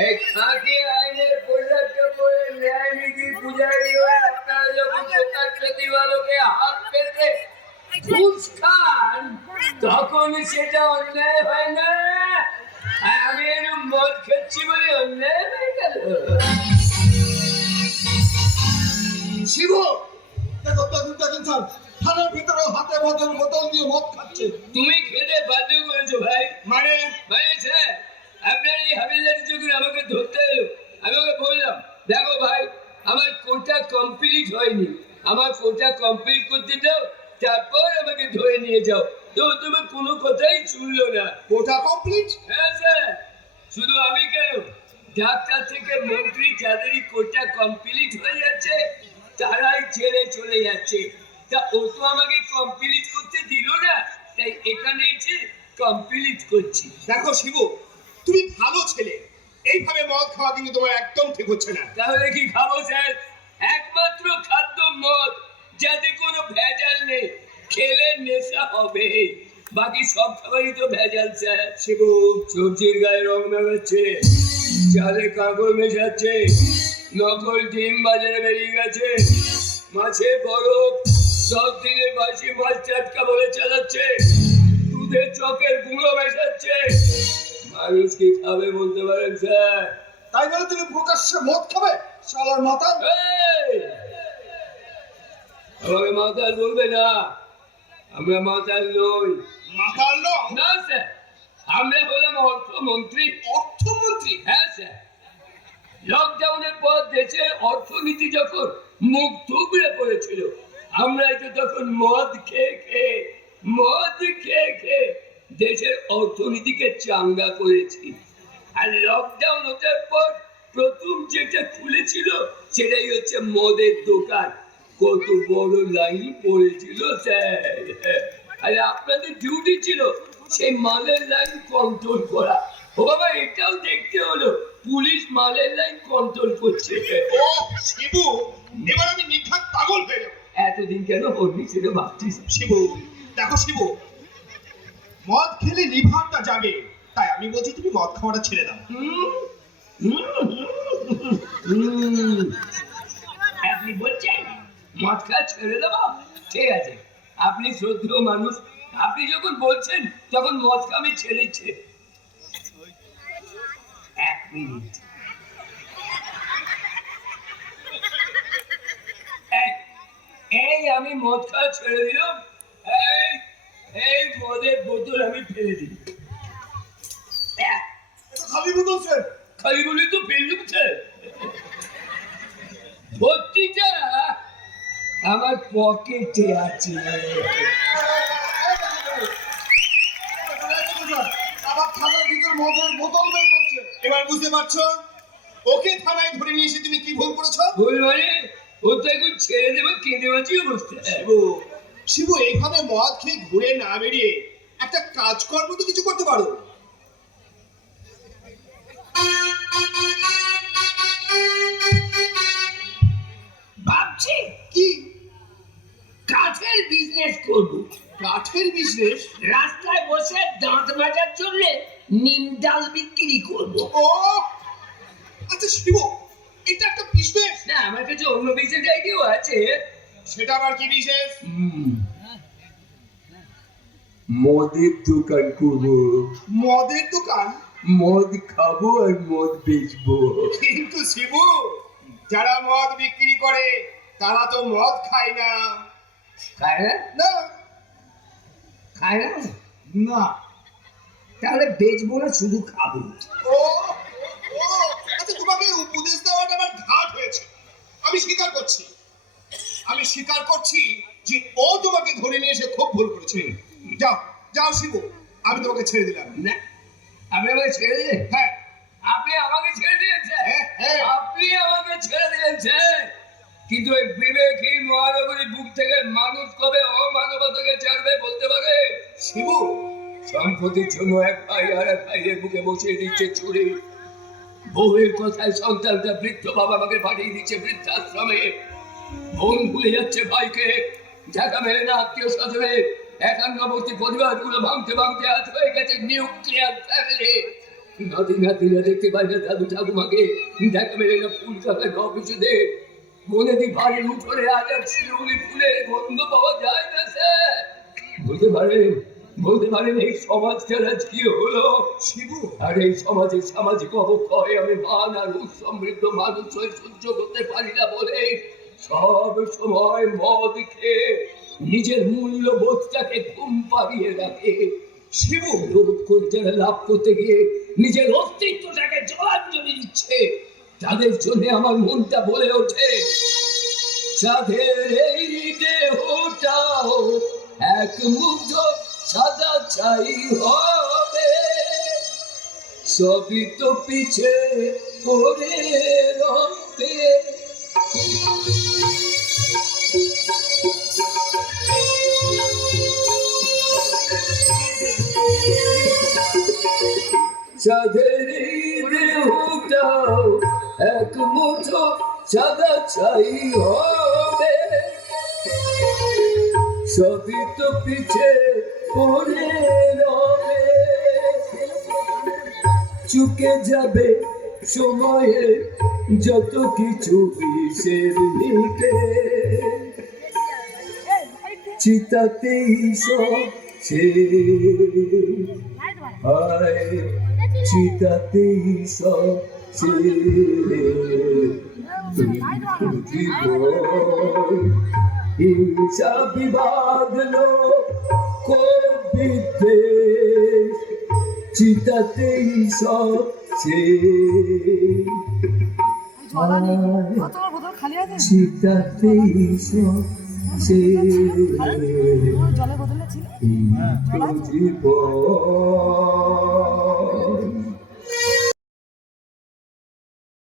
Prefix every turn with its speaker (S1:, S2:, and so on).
S1: এই খাঁটি আইনের ন্যায় নীতি পূজারি হয়ে আপনারা যখন প্রকাশ্যে হাত পেতে ঘুষ খান তখন সেটা অন্যায় হয় না। আমি এরকম মদ খাচ্ছি বলে অন্যায় হয়ে গেল।
S2: শিব দেখো দেখুন দেখুন স্যার থানার ভিতরে হাতে বোতল বোতল দিয়ে মদ খাচ্ছে।
S1: তুমি খেতে বাধ্য করেছ ভাই
S2: মানে
S1: মানে স্যার আপনার এই হাবিলদারি যখন আমাকে ধরতে এলো আমি ওকে বললাম দেখো ভাই আমার কোটা কমপ্লিট হয়নি আমার কোটা কমপ্লিট করতে দাও তারপর আমাকে ধরে নিয়ে যাও। তো তুমি কোনো কথাই শুনলো না।
S2: কোটা কমপ্লিট
S1: হ্যাঁ স্যার। শুধু আমি কেন? ডাক্তার থেকে মন্ত্রী যাদেরই কোটা কমপ্লিট হয়ে যাচ্ছে তারাই ছেড়ে চলে যাচ্ছে। তা ও তো আমাকে কমপ্লিট করতে দিল না তাই এখানে এসে কমপ্লিট করছি।
S2: দেখো শিব তুমি ভালো ছেলে। এইভাবে মদ খাওয়া কিন্তু তোমার একদম ঠিক হচ্ছে না।
S1: তাহলে কি খাব স্যার? একমাত্র খাদ্য মদ যাতে কোনো ভেজাল নেই খেলে নেশা হবে। বাকি সব খাবারই তো ভেজাল স্যার।
S2: শিব
S1: সবজির গায়ে রং মেশাচ্ছে চালে কাগজ মেশাচ্ছে নকল ডিম বাজারে বেরিয়ে গেছে মাছের বরফ সব দিনে বাসি মাছ চাটকা বলে চালাচ্ছে দুধের চকের গুঁড়ো মেশাচ্ছে। মানুষ কি খাবে বলতে পারেন স্যার?
S2: তাই বলে তুমি প্রকাশ্যে মদ খাবে শালার মাথা!
S1: আমাকে মাতাল বলবে না। আমরা মাতাল নই।
S2: মাতাল নও?
S1: না স্যার। আমরা হলাম অর্থমন্ত্রী।
S2: অর্থমন্ত্রী?
S1: হ্যাঁ স্যার। লকডাউনের পর দেশের অর্থনীতি যখন মুখ থুবড়ে পড়েছিল আমরা তো তখন মদ খেয়ে খেয়ে মদ খেয়ে খেয়ে দেশের অর্থনীতিকে চাঙ্গা করেছি। আর লকডাউন হওয়ার পর প্রথম যেটা খুলেছিল সেটাই হচ্ছে মদের দোকান। কত বড় লাইন পড়েছিল স্যার। আর আপনাদের ডিউটি ছিল সেই মালের লাইন কন্ট্রোল করা। ও বাবা এটাও দেখতে হলো পুলিশ মালের লাইন কন্ট্রোল করছে।
S2: ও শিবু এবার আমি নিখাত পাগল হয়ে যাব।
S1: এতদিন কেন হননি সেটা ভাবছিস?
S2: শিবু দেখো শিবু মদ খেলে লিভারটা যাবে তাই আমি বলছি তুমি মদ খাওয়াটা ছেড়ে দাও।
S1: আপনি বলছেন খাওয়া ছেড়ে দেবো? ঠিক আছে। আপনি শ্রদ্ধেয় মানুষ। আপনি যখন বলছেন তখন আমি ছেড়েছে এক মিনিট। এই- আমি মদ খাওয়া ছেড়ে দিলাম। এই এই মদের বোতল আমি ফেলে দিই
S2: এটা খালি বোতল স্যার।
S1: খালি বলি তো ফেললুম স্যার। আমার পকেটে আছে।
S2: এবার বুঝতে পারছ? ওকে থানায় ধরে নিয়ে এসে তুমি কি ভুল করেছ?
S1: ভুল মানে ও তো এখন ছেড়ে দেবো কেঁদে বাঁচি অবস্থা
S2: শিবু শিবু এইভাবে মদ খেয়ে ঘুরে না বেরিয়ে একটা কাজকর্ম তো কিছু করতে পারো।
S1: রাস্তায় বসে দাঁত মাজার জন্য নিম ডাল বিক্রি করব।
S2: ও আচ্ছা শিবু এটা একটা বিজনেস
S1: না আমার কাছে অন্য বিজনেস আইডিয়াও আছে।
S2: সেটা আবার কি বিজনেস
S1: মদের দোকান করব।
S2: মদের দোকান?
S1: মদ খাব আর মদ বেচবো।
S2: কিন্তু শিবু যারা মদ বিক্রি করে তারা তো মদ খায় না।
S1: খায় না?
S2: না।
S1: খায় না?
S2: না।
S1: তাহলে বেচবো না শুধু খাব।
S2: ও ও আচ্ছা তোমাকে উপদেশ দেওয়াটা আমার ঘাট হয়েছে। আমি স্বীকার করছি। আমি স্বীকার করছি যে ও তোমাকে ধরে নিয়ে এসে খুব ভুল করেছে। যাও যাও শিবু আমি তোমাকে ছেড়ে দিলাম।
S1: না। আপনি আমাকে ছেড়ে দিলেন?
S2: হ্যাঁ।
S1: আপনি আমাকে ছেড়ে দিয়েছেন?
S2: হ্যাঁ, হ্যাঁ।
S1: আপনি আমাকে ছেড়ে দিয়েছেন? কিন্তু বিবেকহীন মহানগরীর সম্পত্তির জন্য এক ভাই আর এক ভাইয়ের বুকে বসিয়ে দিচ্ছে চুরি বউয়ের কথায় সন্তানটা বৃদ্ধ বাবা আমাকে পাঠিয়ে দিচ্ছে বৃদ্ধাশ্রমে। বোন ভুলে যাচ্ছে ভাইকে। দেখা মেলে না আত্মীয় স্বজনের একান্নবর্তী পরিবারগুলো ভাঙতে ভাঙতে আজ হয়ে গেছে নিউক্লিয়ার ফ্যামিলি নাতি নাতিরা দেখতে পাই না দাদু ঠাকুমাকে। দেখা মেলে না ফুল কাটার অফিসেদের মনে দি বাড়ির উঠোনে আজ আর শিউলি ফুলের গন্ধ পাওয়া যায় না স্যার। বলতে পারেন বলতে পারেন এই সমাজটার আজ কি হলো
S2: শিবু।
S1: আর এই সমাজের সামাজিক অবক্ষয় আমি মান আর সমৃদ্ধ মানুষ হয়ে সহ্য করতে পারি না বলে সব সময় মদ খেয়ে নিজের মূল্যবোধটাকে ঘুম পাড়িয়ে রাখে।
S2: শিবু
S1: রোধ করে লাভ করতে গিয়ে নিজের অস্তিত্বটাকে জলাঞ্জলি দিচ্ছে। তাদের জন্য আমার মনটা বলে ওঠে চাঁদের এই দেহটাও এক মুগ্ধ সাদা চাই হবে। সবই তো পিছে পড়ে রবে চাঁদের এক মুঠো সাদা ছাই হবে। সবই তো পিছে চুকে যাবে সময়ে যত কিছু বিষের নিকে চিতাতেই সব চিতাতেই সব হিংসা বিবাদ বিদ্বেষ চিতাতেই সব চিতাতেই সব জীবন।